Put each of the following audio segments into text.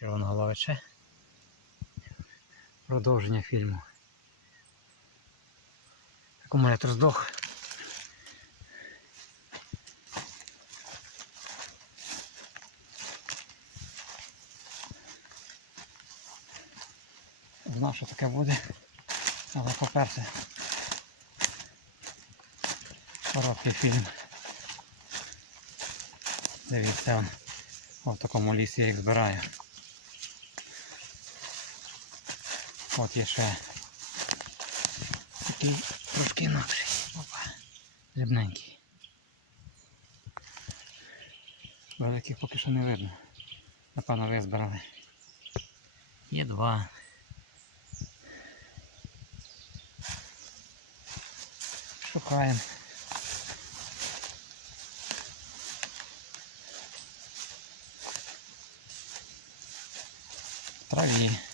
Червоноголовиче. Продовження фільму. Акумулятор здох. Знав, що таке буде. Але по-перше, короткий фільм. Дивіться, в такому лісі я їх збираю. От є ще такий трошки інакший. Опа. Дрібненький. Великих поки що не видно. Напевно, визбирали. Є два. Шукаємо. Траві.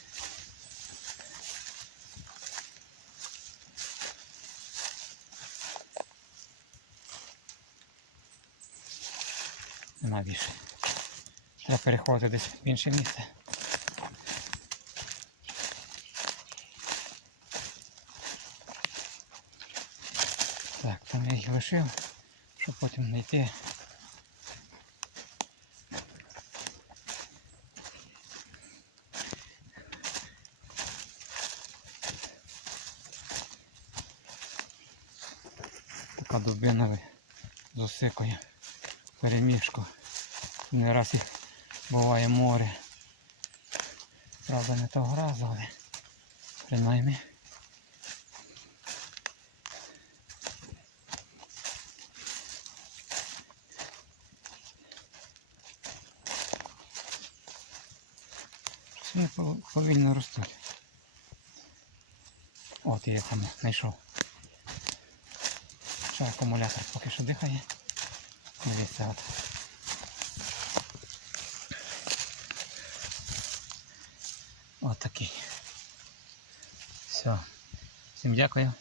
Нема більше. Треба переходити десь в інше місце. Так, там я їх лишив, щоб потім знайти. Така дубина ви- засикує перемішку. Не раз їх буває море. Правда не того разу, але принаймні. Вони повільно ростуть. От я там знайшов. Ще акумулятор поки що дихає. Дивіться от. От. Все. Всім дякую.